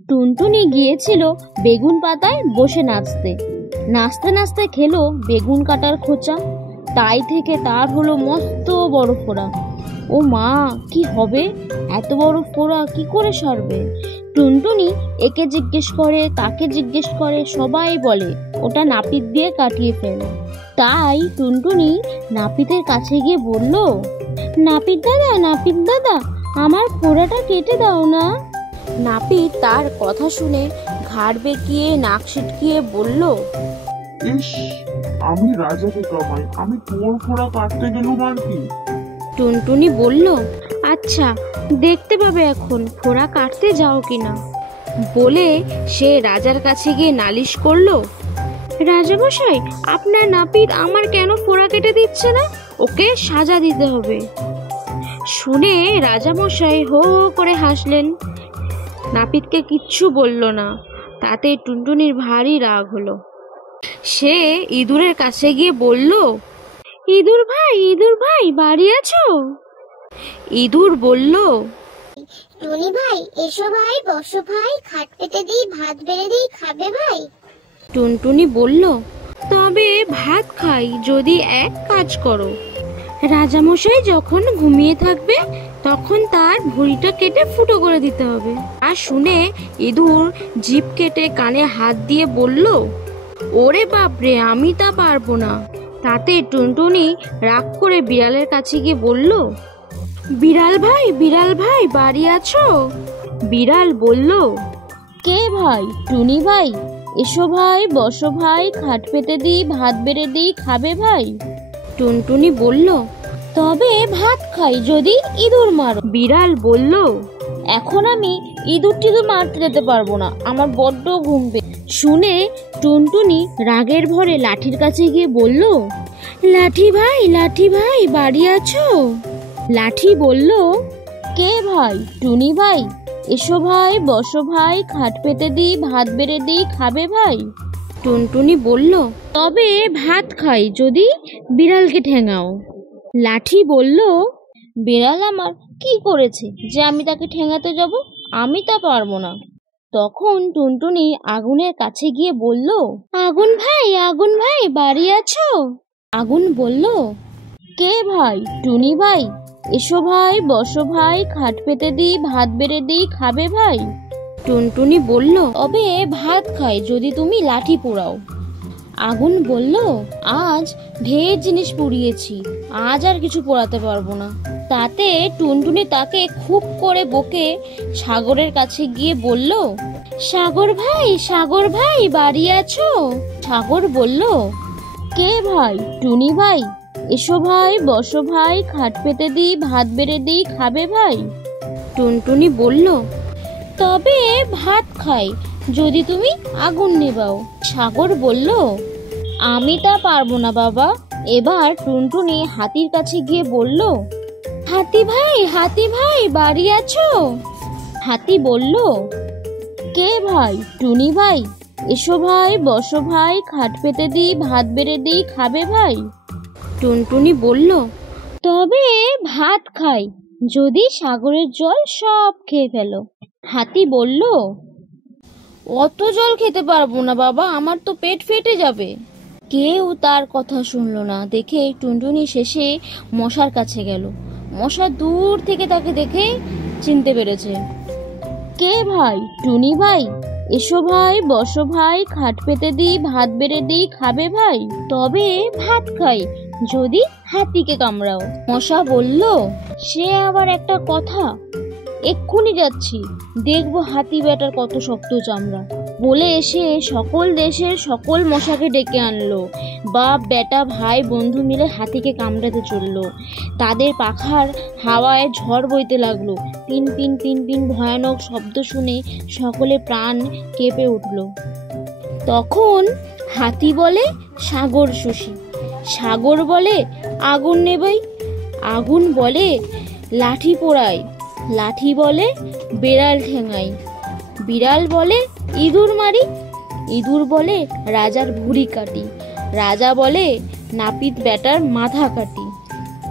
টুনটুনি গিয়েছিল বেগুন পাতায় বসে নাচতে। নাচতে নাচতে খেলো বেগুন কাটার খোঁচা। তাই থেকে তার হলো মস্ত বড় ফোড়া। ও মা, কি হবে? এত বড় ফোড়া কি করে সারবে? টুনটুনি একে জিজ্ঞেস করে, তাকে জিজ্ঞেস করে, সবাই বলে ওটা নাপিত দিয়ে কাটিয়ে ফেলে। তাই টুনটুনি নাপিতের কাছে গিয়ে বলল, নাপিত দাদা, নাপিত দাদা, আমার ফোড়াটা কেটে দাও না। নাপিত তার কথা শুনে ঘাড় বেঁকিয়ে নাক সিটকিয়ে বলল, ইস, আমি রাজাকে কামাই, আমি তোর ফোড়া কাটতে গেলুম আর কি? টুনটুনি বলল, আচ্ছা, দেখতে পাবে এখন ফোড়া কাটতে যাও কিনা। বলে সে রাজার কাছে গিয়ে নালিশ করলো, রাজামশাই, আপনার নাপিত আমার কেন ফোড়া কেটে দিচ্ছে না? ওকে সাজা দিতে হবে। শুনে রাজামশাই হো হো করে হাসলেন। নাপিতকে কিচ্ছু বলল না। তাতে টুনটুনির ভারী রাগ হলো। সে ইঁদুরের কাছে গিয়ে বলল, ইঁদুর ভাই, ইঁদুর ভাই, বাড়ি আছো? ইঁদুর বলল, টুনি ভাই, এসো ভাই, বসো ভাই, খাট পেতে দিই, ভাত বেড়ে দিই, খাবে ভাই? টুনটুনি বলল, তবে ভাত খাই যদি এক কাজ করো। রাজামশাই যখন ঘুমিয়ে থাকবে তখন তার ভুঁড়িটা কেটে ফুটো করে দিতে হবে। আর শুনে ইঁদুর জিভ কেটে কানে হাত দিয়ে বলল, ওরে বাপরে, আমি তা পারবো না। তাতে টুনটুনি রাগ করে বিড়ালের কাছে গিয়ে বলল, বিড়াল ভাই, বিড়াল ভাই, বাড়ি আছো? বিড়াল বলল, কে ভাই? টুনি ভাই, এসো ভাই, বসো ভাই, খাট পেতে দিই, ভাত বেড়ে দিই, খাবে ভাই? টুনটুনি বলল, তবে ভাত খাই যদি ইঁদুর মারো। বিড়াল বলল, এখন আমি ইঁদুর টিঁদুর মারতে যেতে পারবো না, আমার বড্ড ঘুম পেয়েছে। শুনে টুনটুনি রাগের ভরে লাঠির কাছে গিয়ে বলল, লাঠি ভাই, লাঠি ভাই, বাড়ি আছো? লাঠি বলল, কে ভাই? টুনি ভাই, এসো ভাই, বসো ভাই, খাট পেতে দিই, ভাত বেড়ে দিই, খাবে ভাই? টুনটুনি বলল, তবে ভাত খাই যদি বিড়ালকে ঠ্যাঙাও। লাঠি বলল, বিড়াল আমার কি করেছে যে আমি তাকে ঠ্যাঙাতে যাব? আমি তা পারবো না। তখন টুনটুনি আগুনের কাছে গিয়ে বলল, আগুন ভাই, আগুন ভাই, বাড়ি আছো? আগুন বলল, কে ভাই? টুনি ভাই, এসো ভাই, বসো ভাই, খাট পেতে দিই, ভাত বেড়ে দিই, খাবে ভাই? টুনটুনি বলল, তবে ভাত খাই যদি তুমি লাঠি পোড়াও। আগুন বলল, আজ ঢের জিনিস পুড়িয়েছি, আজ আর কিছু পোড়াতে পারবো না। তাতে টুনটুনি তাকে খুব করে বকে সাগরের কাছে গিয়ে বলল, সাগর ভাই, সাগর ভাই, বাড়ি আছো? সাগর বলল, কে ভাই? টুনি ভাই, এসো ভাই, বসো ভাই, খাট পেতে দিই, ভাত বেড়ে দিই, খাবে ভাই? টুনটুনি বলল, তবে ভাত খাই যদি তুমি আগুন নেবাও। সাগর বলল, আমি তা পারবো না বাবা। এবার টুনটুনি হাতির কাছে গিয়ে বলল, হাতি ভাই, হাতি ভাই, বাড়ি আছো? হাতি বলল, কে ভাই? টুনি ভাই, এসো ভাই, বসো ভাই, খাট পেতে দিই, ভাত বেড়ে দিই, খাবে ভাই? টুনটুনি বলল, তবে ভাত খাই যদি সাগরের জল সব খেয়ে ফেলো। হাতি বলল, অত জল খেতে পারবো না বাবা, আমার তো পেট ফেটে যাবে। কেউ তার কথা শুনলো না দেখে টুনটুনি শেষে মশার কাছে গেল। মশা দূর থেকে তাকে দেখে চিনতে পেরেছে। কে ভাই? টুনি ভাই, এসো ভাই, বসো ভাই, খাট পেতে দিই, ভাত বেড়ে দিই, খাবে ভাই? তবে ভাত খাই যদি হাতিকে কামড়াও। মশা বলল, সে আবার একটা কথা, এক্ষুনি যাচ্ছি, দেখবো হাতি বেটার কত শক্ত চামড়া। বলে এসে সকল দেশের সকল মশাকে ডেকে আনলো। বাপ বেটা ভাই বন্ধু মিলে হাতিকে কামড়াতে চললো। তাদের পাখার হাওয়ায় ঝড় বইতে লাগলো। পিন পিন পিন পিন ভয়ানক শব্দ শুনে সকলে প্রাণ কেঁপে উঠল। তখন হাতি বলে, সাগর শুষি। সাগর বলে, আগুন নেবাই। আগুন বলে, লাঠি পোড়াই। লাঠি বলে, বিড়াল ঠেঙাই। বিড়াল বলে, ইঁদুর মারি। ইঁদুর বলে, রাজার ভুঁড়ি কাটি। রাজা বলে, নাপিত বেটার মাথা কাটি।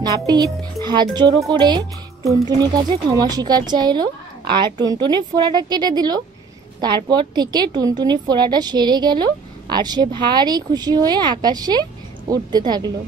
নাপিত হাত জোড়ো করে টুনটুনির কাছে ক্ষমা স্বীকার চাইলো আর টুনটুনির ফোড়াটা কেটে দিল। তারপর থেকে টুনটুনির ফোড়াটা সেরে গেল আর সে ভারী খুশি হয়ে আকাশে উঠতে থাকলো।